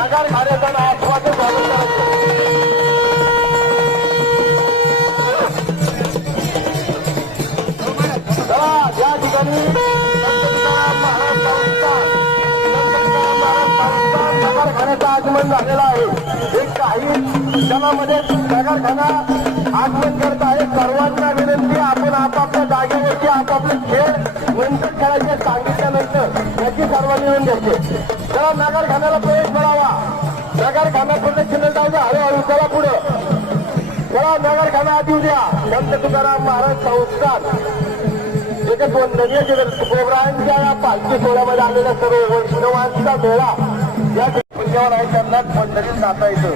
नगर चला या ठिकाणी नगरखान्याचं आगमन झालेलं आहे. एक काही क्षणामध्ये नगरखाना आगमन करत आहे. सर्वांना सर्वांनी नोंद त्याला नगरखान्याला प्रवेश मिळावा. नगरखाना जाऊ द्या हळूहळू त्याला पुढं. त्याला नगरखाना आधी उद्या. संत तुकाराम महाराज संस्थान. त्याच्यात वंदनीय तुकोबरायांच्या या पालखी सोहळ्यामध्ये आलेल्या सर्व वैष्णवांचा मेळा या पुण्यावर आहे. त्यांना पंढरीत जाता येतं.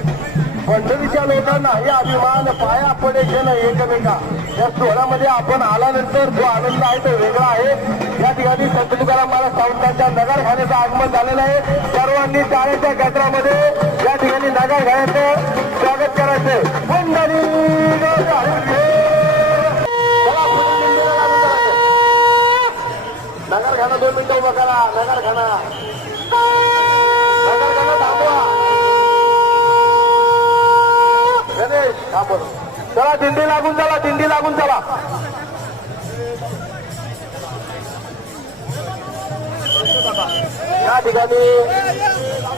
पंढरीच्या लोकांना हे अभिमान पाया पडे गेलं एकमेका. या सोहळ्यामध्ये आपण आल्यानंतर जो आनंद आहे तो वेगळा आहे. या ठिकाणी संत तुकाराम महाराज सावंतांच्या नगरखान्याचं आगमन झालेलं आहे. सर्वांनी टाळ्याच्या गजरामध्ये या ठिकाणी नगरखान्याचं स्वागत करायचं. पंढरी नगरखाना दोन मिनिटं उभं करा. नगरखाना नगरखाना थांबवा. गणेश थांबव चला दिंडी लागून चला दिंडी लागून चला. या ठिकाणी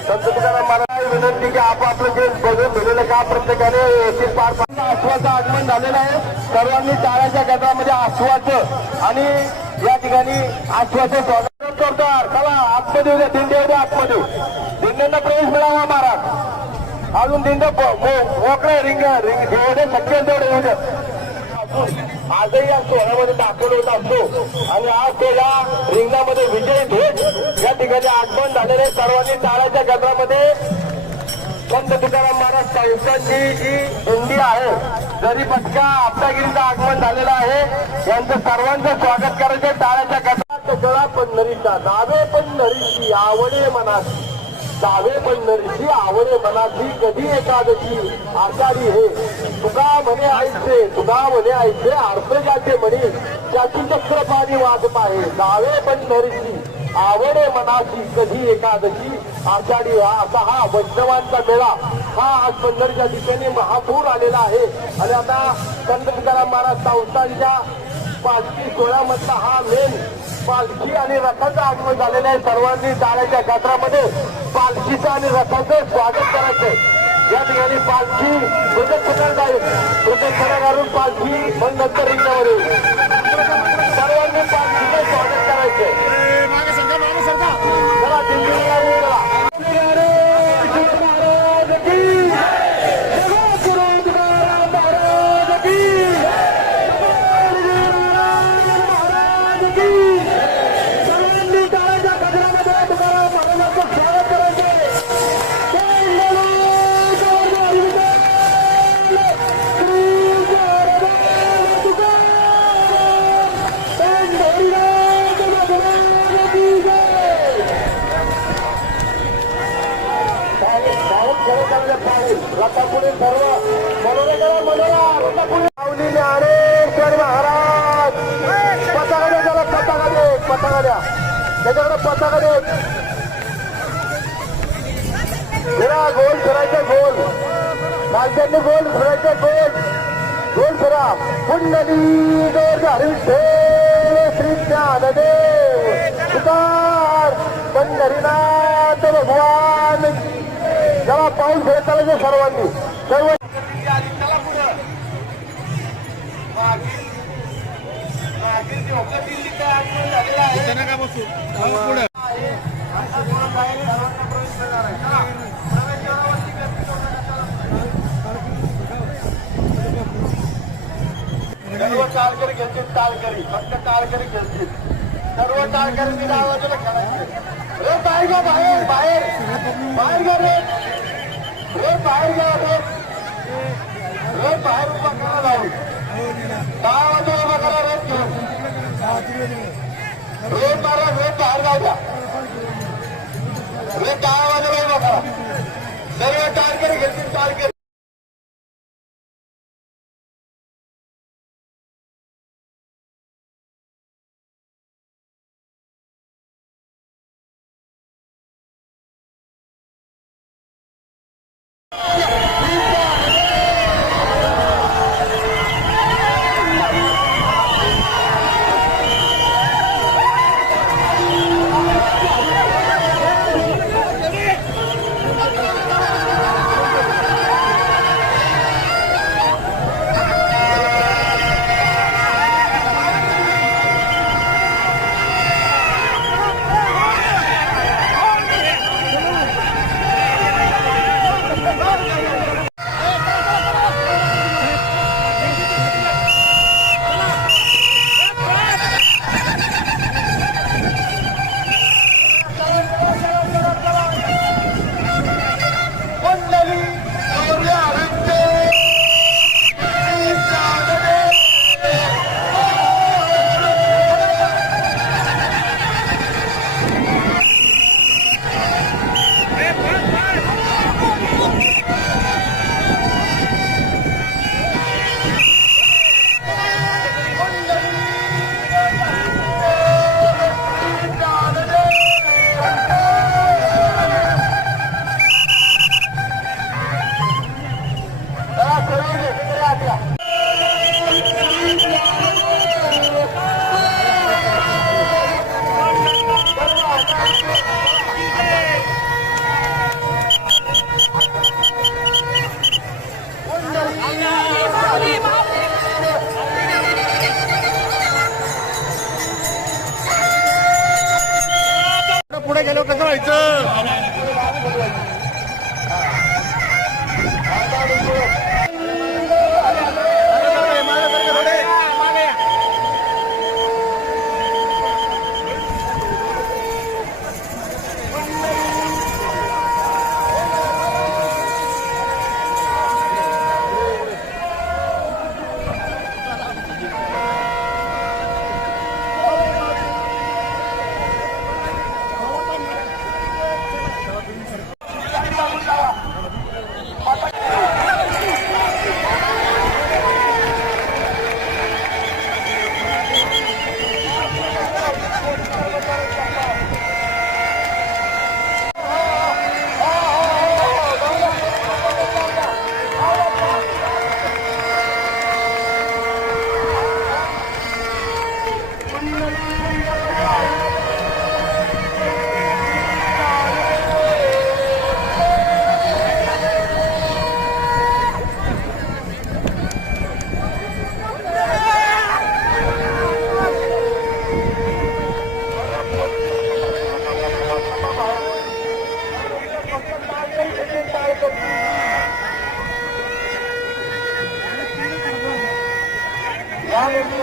संत तुकाराम महाराज विनंती की आपापलं जे बघून दिलेलं का प्रत्येकाने येथील पार पाडलं आश्वाचं आगमन झालेलं आहे. सर्वांनी चाराच्या गटामध्ये आश्वाचं आणि या ठिकाणी आश्वाचं स्वागत करतो. चला आत्मदेव उद्या दिंडे उद्या आतमध्ये. दिंड्यांना प्रवेश मिळावा महाराज. अजून दिंड मोकळे रिंग रिंग जेवढे शक्य तेवढे आजही या सोहळ्यामध्ये दाखल होत असतो. आणि आज तो या रिंगामध्ये विजय ध्वज या ठिकाणी आगमन झालेले सर्वांनी टाळाच्या गजरामध्ये संत तुकाराम महाराज संस्थांची जी दिंडी आहे जरी पटका आपटागिरीचं आगमन झालेलं आहे यांचं सर्वांचं स्वागत करायचं टाळ्याच्या गजरात गळा पंढरीचा पण पंढरीची आवडे मनात. डावे पंढरीची आवडे मनाची कधी एकादशी आषाढी हे. तुका म्हणे ऐकते तुका म्हणे ऐकते अर्थ जाते म्हणे त्याची चक्रपाणी वाजत आहे डावे पंढरीची आवडे मनाची कधी एकादशी आषाढी हा. असा हा वैष्णवांचा मेळा हा आज पंढरीच्या दिशेने महापूर आलेला आहे. आणि आता संत तुकाराम महाराज संस्थांच्या सोळा सोहळ्यामधला हा मेन पालखी आणि रथाचं आगमन झालेलं आहे. सर्वांनी टाळ्याच्या गात्रामध्ये पालखीचं आणि रथाचं स्वागत करायचंय. या ठिकाणी पालखी प्रदक्षिणा जाईल प्रदक्षिणा घालून पालखी मग नंतर रिंगावर येईल. सर्वांनी पालखीचं स्वागत करायचंय. चला दिल्लीला पताका द्या. त्याच्याकडे पताका दे गोल फिरायचा गोल. माणसांनी गोल फिरायचा गोल. गोल फिरा. कुंडली गोर हरिषेव श्री ज्ञानदेव तुकार पंढरीनाथ भगवान. जरा पाऊस फिरत चालायचं सर्वांनी सर्व सर्व टाळकरी घेतील टाळकरी फक्त टाळकरी घेतील सर्व टाळकरी आवाजाला खेळायचे रे बाहेर घ्या बाहेर बाहेर बाहेर घ्या रे. रे बाहेर घ्या रे. रे बाहेर उभा करा जाऊन दहा वाजता उभा करा रेत रेट मारा रेट बाहेर जाऊ द्या. रेत दहा वाजता बघा सर्व टार्गेट घेतील टार्गेट. टाळकरी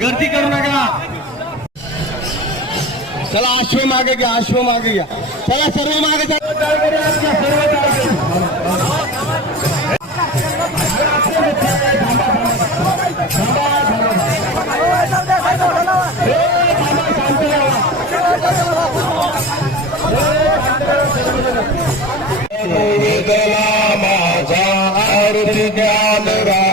गर्दी करू नका चला अश्व मागे घ्या अश्व मागे घ्या चला सर्व मागे माझा down the road.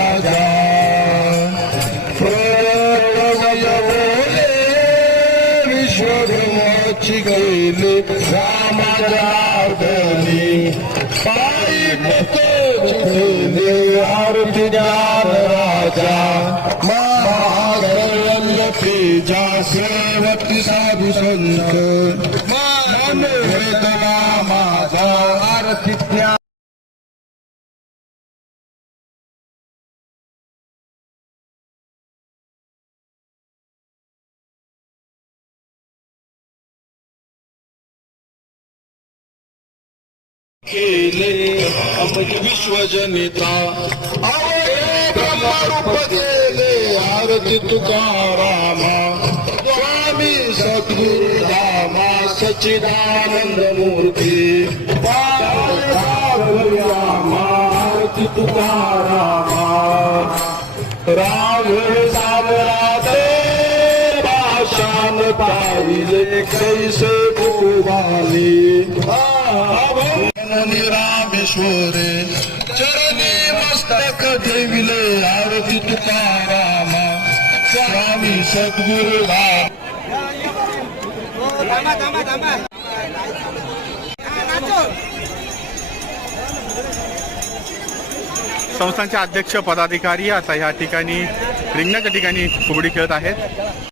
केले अमज विश्वजनिता. आवडे ब्रह्मरूप गेले आरती तुकारामा स्वामी सद्गुरु रामा सच्चिदानंद मूर्ती. रामा आरती तुकारामा राम सावरा भाषान पाहिले कैसे भूवाली मुनी रामेश्वर चरणी मस्तक देविले आरती तुकारामा स्वामी सद्गुरु संस्थांचे अध्यक्ष पदाधिकारी आता या ठिकाणी रिंगणाच्या ठिकाणी फुगडी खेळत आहेत.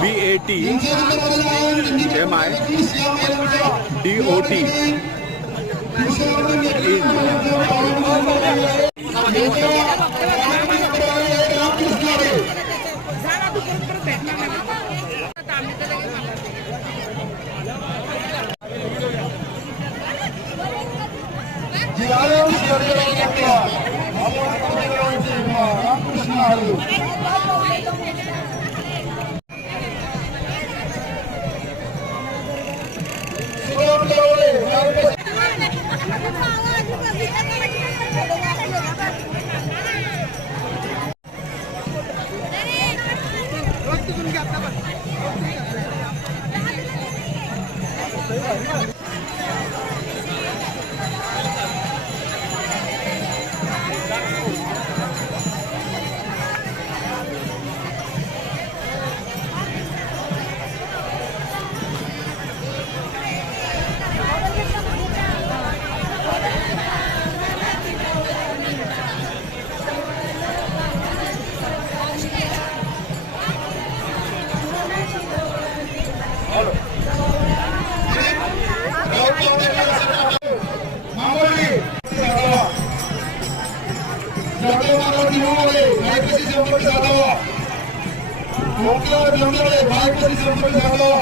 B A T M I D O T Paulo. দ্রব্যমূল্য তৃণমূলে ভাইপসি সম্পর্কে দাদা মমতা তৃণমূলে ভাইপসি সম্পর্কে দাদা